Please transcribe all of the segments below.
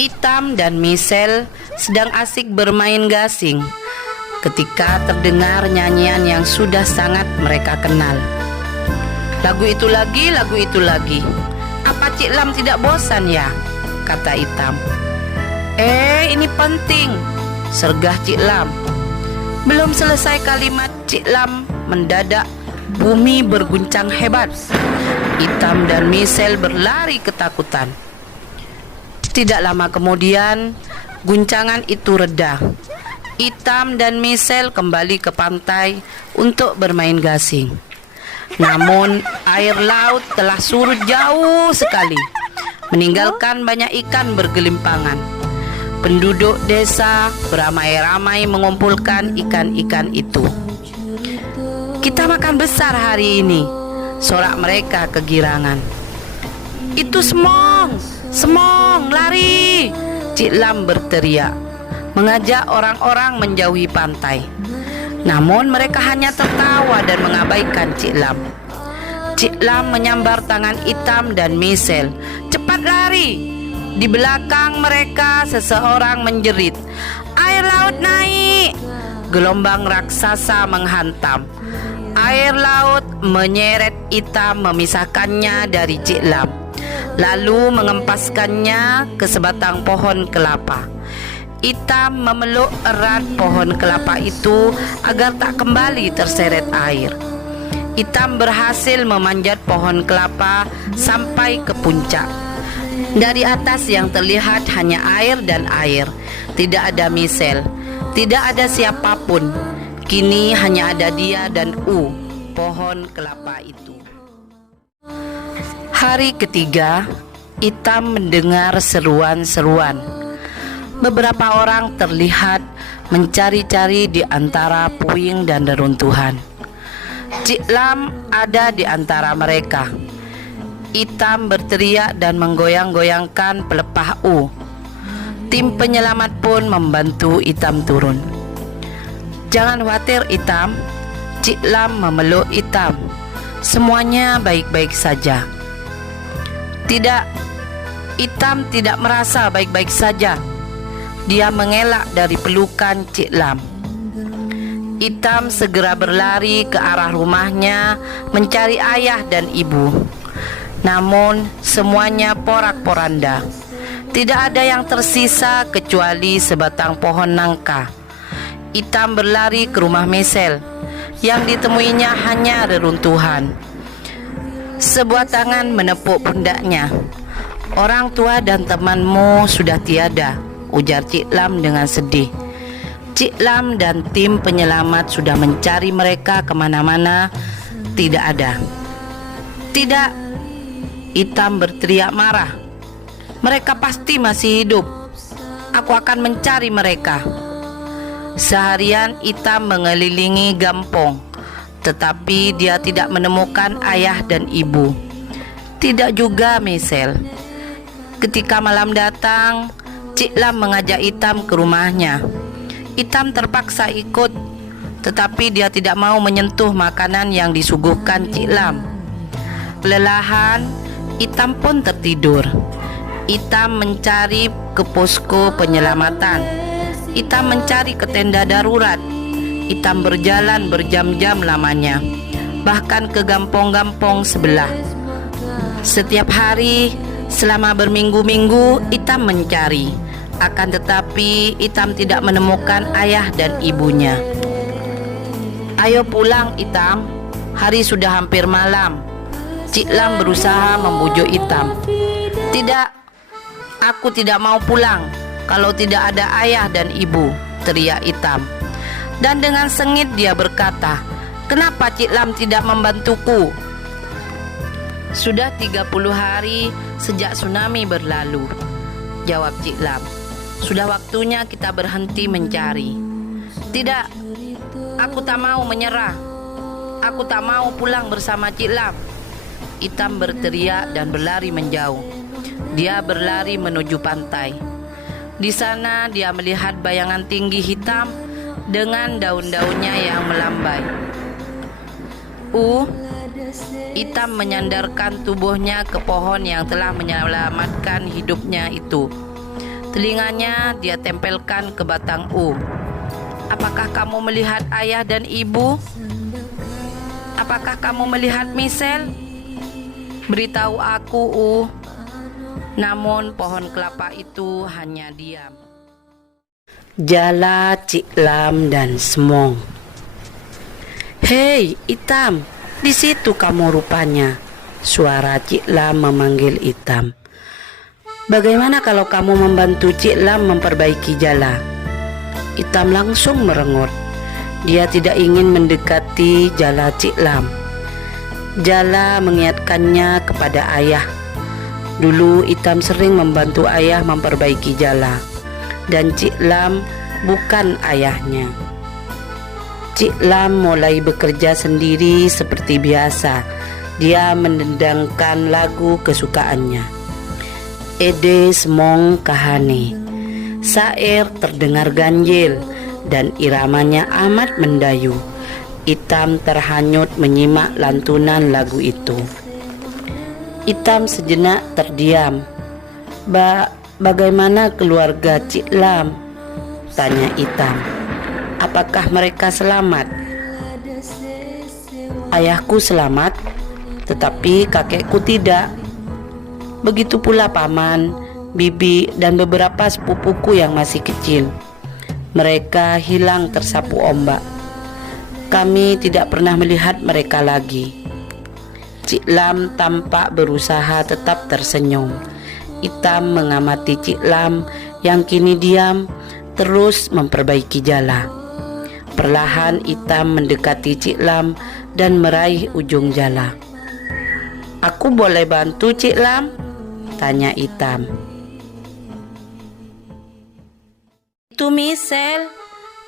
Itam dan Michelle sedang asik bermain gasing ketika terdengar nyanyian yang sudah sangat mereka kenal. Lagu itu lagi, lagu itu lagi. Apa Cik Lam tidak bosan ya? Kata Itam. Ini penting, sergah Cik Lam. Belum selesai kalimat Cik Lam, mendadak bumi berguncang hebat. Itam dan Michelle berlari ketakutan. Tidak lama kemudian, guncangan itu reda. Itam dan Michelle kembali ke pantai untuk bermain gasing. Namun, air laut telah surut jauh sekali, meninggalkan banyak ikan bergelimpangan. Penduduk desa beramai-ramai mengumpulkan ikan-ikan itu. Kita makan besar hari ini, sorak mereka kegirangan. Itu semong, semong, lari! Cik Lam berteriak, mengajak orang-orang menjauhi pantai. Namun mereka hanya tertawa dan mengabaikan Cik Lam. Cik Lam menyambar tangan Itam dan Michelle. Cepat lari! Di belakang mereka seseorang menjerit, air laut naik! Gelombang raksasa menghantam. Air laut menyeret Itam, memisahkannya dari Cik Lam, lalu mengempaskannya ke sebatang pohon kelapa. Itam memeluk erat pohon kelapa itu agar tak kembali terseret air. Itam berhasil memanjat pohon kelapa sampai ke puncak. Dari atas yang terlihat hanya air dan air. Tidak ada Michelle, tidak ada siapapun. Kini hanya ada dia dan pohon kelapa itu. Hari ketiga, Itam mendengar seruan-seruan. Beberapa orang terlihat mencari-cari di antara puing dan reruntuhan. Cik Lam ada di antara mereka. Itam berteriak dan menggoyang-goyangkan pelepah Tim penyelamat pun membantu Itam turun. Jangan khawatir Itam, Cik Lam memeluk Itam. Semuanya baik-baik saja. Tidak, Itam tidak merasa baik-baik saja. Dia mengelak dari pelukan Cik Lam. Itam segera berlari ke arah rumahnya mencari ayah dan ibu. Namun semuanya porak-poranda. Tidak ada yang tersisa kecuali sebatang pohon nangka. Itam berlari ke rumah Michelle. Yang ditemuinya hanya reruntuhan. Sebuah tangan menepuk pundaknya. Orang tua dan temanmu sudah tiada, ujar Cik Lam dengan sedih. Cik Lam dan tim penyelamat sudah mencari mereka kemana-mana. Tidak ada. Tidak, Itam berteriak marah. Mereka pasti masih hidup. Aku akan mencari mereka. Seharian Itam mengelilingi kampung, tetapi dia tidak menemukan ayah dan ibu. Tidak juga Michelle. Ketika malam datang, Cik Lam mengajak Itam ke rumahnya. Itam terpaksa ikut, tetapi dia tidak mau menyentuh makanan yang disuguhkan Cik Lam. Kelelahan, Itam pun tertidur. Itam mencari ke posko penyelamatan. Itam mencari ke tenda darurat. Itam berjalan berjam-jam lamanya, bahkan ke gampong-gampong sebelah. Setiap hari selama berminggu-minggu Itam mencari. Akan tetapi Itam tidak menemukan ayah dan ibunya. Ayo pulang Itam, hari sudah hampir malam. Cik Lam berusaha membujuk Itam. Tidak, aku tidak mau pulang kalau tidak ada ayah dan ibu, teriak Itam. Dan dengan sengit dia berkata, kenapa Cik Lam tidak membantuku? Sudah 30 hari sejak tsunami berlalu, jawab Cik Lam. Sudah waktunya kita berhenti mencari. Tidak, aku tak mau menyerah. Aku tak mau pulang bersama Cik Lam. Itam berteriak dan berlari menjauh. Dia berlari menuju pantai. Di sana dia melihat bayangan tinggi hitam dengan daun-daunnya yang melambai. Itam menyandarkan tubuhnya ke pohon yang telah menyelamatkan hidupnya itu. Telinganya dia tempelkan ke batang U. Apakah kamu melihat ayah dan ibu? Apakah kamu melihat Michelle? Beritahu aku, U. Namun pohon kelapa itu hanya diam. Jala, Cik Lam, dan Semong. Hei, Itam, di situ kamu rupanya. Suara Cik Lam memanggil Itam. Bagaimana kalau kamu membantu Cik Lam memperbaiki Jala? Itam langsung merengut. Dia tidak ingin mendekati Jala Cik Lam. Jala mengingatkannya kepada ayah. Dulu Itam sering membantu ayah memperbaiki Jala, dan Cik Lam bukan ayahnya. Cik Lam mulai bekerja sendiri seperti biasa. Dia mendendangkan lagu kesukaannya, Ede Semong Kahane. Sair terdengar ganjil dan iramanya amat mendayu. Itam terhanyut menyimak lantunan lagu itu. Itam sejenak terdiam. Bagaimana keluarga Cik Lam? Tanya Itam. Apakah mereka selamat? Ayahku selamat, tetapi kakekku tidak. Begitu pula paman, bibi, dan beberapa sepupuku yang masih kecil. Mereka hilang tersapu ombak. Kami tidak pernah melihat mereka lagi. Cik Lam tampak berusaha tetap tersenyum. Itam mengamati Cik Lam yang kini diam, terus memperbaiki Jala. Perlahan Itam mendekati Cik Lam dan meraih ujung Jala. Aku boleh bantu Cik Lam? Tanya Itam. Itu Michelle.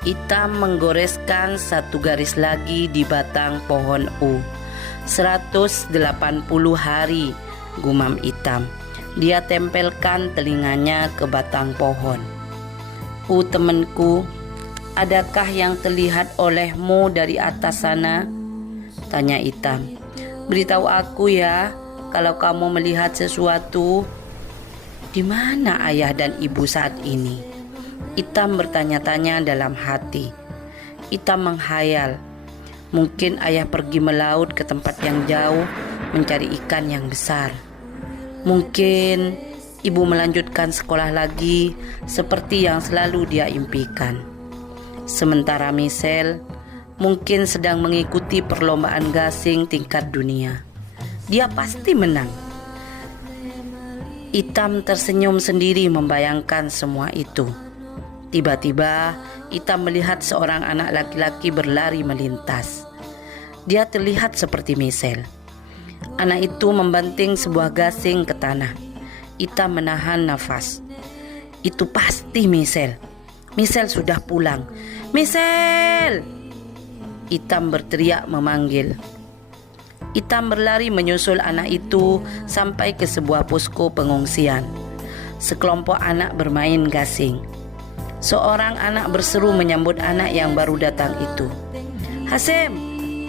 Itam menggoreskan satu garis lagi di batang pohon U. 180 hari, gumam Itam. Dia tempelkan telinganya ke batang pohon. Temanku, adakah yang terlihat olehmu dari atas sana? Tanya Itam. Beritahu aku ya, kalau kamu melihat sesuatu. Di mana ayah dan ibu saat ini? Itam bertanya-tanya dalam hati. Itam menghayal. Mungkin ayah pergi melaut ke tempat yang jauh mencari ikan yang besar. Mungkin ibu melanjutkan sekolah lagi seperti yang selalu dia impikan. Sementara Michelle mungkin sedang mengikuti perlombaan gasing tingkat dunia. Dia pasti menang. Itam tersenyum sendiri membayangkan semua itu. Tiba-tiba Itam melihat seorang anak laki-laki berlari melintas. Dia terlihat seperti Michelle. Anak itu membanting sebuah gasing ke tanah. Itam menahan nafas. Itu pasti Michelle. Michelle sudah pulang. Michelle! Itam berteriak memanggil. Itam berlari menyusul anak itu sampai ke sebuah posko pengungsian. Sekelompok anak bermain gasing. Seorang anak berseru menyambut anak yang baru datang itu. Hasim,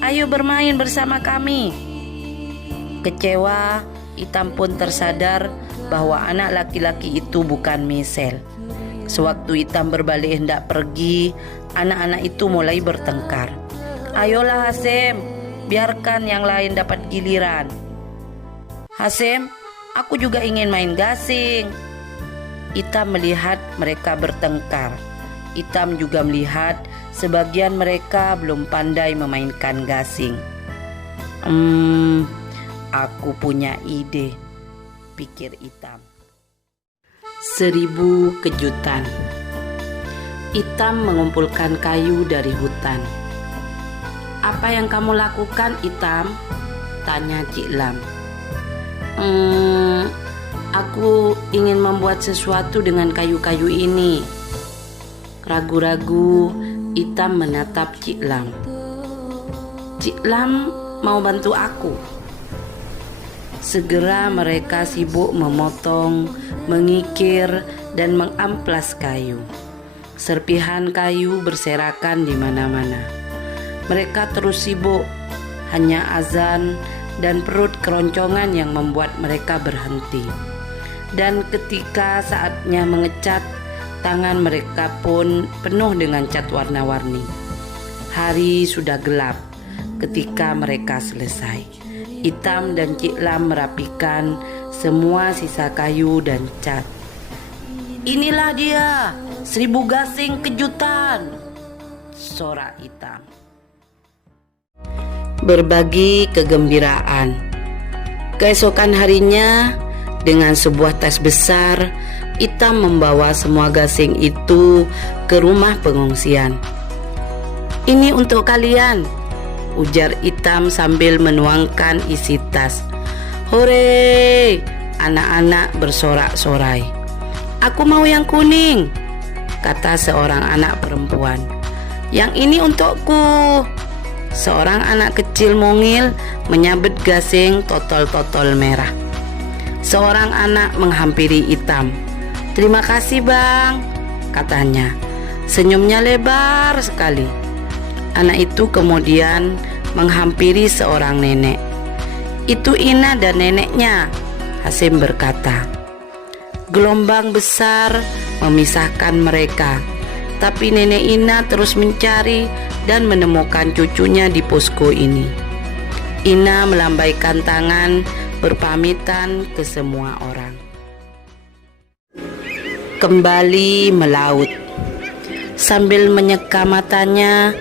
ayo bermain bersama kami. Kecewa, Itam pun tersadar bahwa anak laki-laki itu bukan Michelle. Sewaktu Itam berbalik hendak pergi, anak-anak itu mulai bertengkar. Ayolah Hasim, biarkan yang lain dapat giliran. Hasim, aku juga ingin main gasing. Itam melihat mereka bertengkar. Itam juga melihat sebagian mereka belum pandai memainkan gasing. Aku punya ide, pikir Itam. 1000 kejutan. Itam mengumpulkan kayu dari hutan. Apa yang kamu lakukan, Itam? Tanya Cik Lam. Aku ingin membuat sesuatu dengan kayu-kayu ini. Ragu-ragu, Itam menatap Cik Lam. Cik Lam mau bantu aku. Segera mereka sibuk memotong, mengikir, dan mengamplas kayu. Serpihan kayu berserakan di mana-mana. Mereka terus sibuk, hanya azan dan perut keroncongan yang membuat mereka berhenti. Dan ketika saatnya mengecat, tangan mereka pun penuh dengan cat warna-warni. Hari sudah gelap ketika mereka selesai. Itam dan Cik Lam merapikan semua sisa kayu dan cat. "Inilah dia, 1000 gasing kejutan," sorak Itam. Berbagi kegembiraan. Keesokan harinya, dengan sebuah tas besar, Itam membawa semua gasing itu ke rumah pengungsian. "Ini untuk kalian," ujar Itam sambil menuangkan isi tas. "Hore!" anak-anak bersorak-sorai. "Aku mau yang kuning," kata seorang anak perempuan. "Yang ini untukku." Seorang anak kecil mungil menyabet gasing totol-totol merah. Seorang anak menghampiri Itam. "Terima kasih bang," katanya. Senyumnya lebar sekali. Anak itu kemudian menghampiri seorang nenek. "Itu Ina dan neneknya," Hasim berkata. Gelombang besar memisahkan mereka, tapi nenek Ina terus mencari dan menemukan cucunya di posko ini. Ina melambaikan tangan berpamitan ke semua orang. Kembali melaut. Sambil menyeka matanya,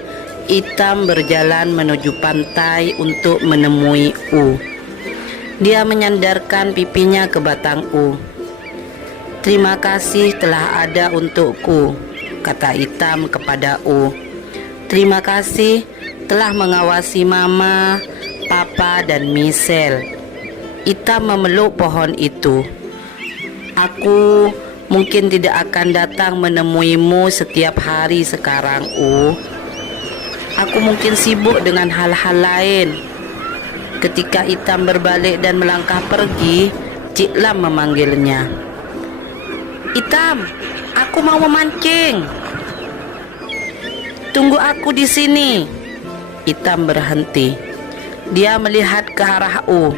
Itam berjalan menuju pantai untuk menemui U. Dia menyandarkan pipinya ke batang U. "Terima kasih telah ada untukku," kata Itam kepada U. "Terima kasih telah mengawasi Mama, Papa, dan Michelle." Itam memeluk pohon itu. "Aku mungkin tidak akan datang menemuimu setiap hari sekarang, U. Aku mungkin sibuk dengan hal-hal lain." Ketika Itam berbalik dan melangkah pergi, Cik Lam memanggilnya. "Itam, aku mau memancing." "Tunggu aku di sini." Itam berhenti. Dia melihat ke arah U.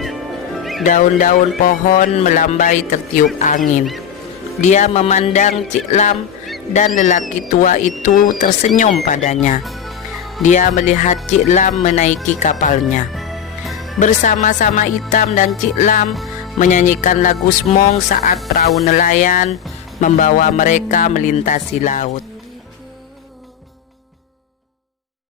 Daun-daun pohon melambai tertiup angin. Dia memandang Cik Lam dan lelaki tua itu tersenyum padanya. Dia melihat Cik Lam menaiki kapalnya. Bersama-sama Itam dan Cik Lam menyanyikan lagu Smong saat perahu nelayan membawa mereka melintasi laut.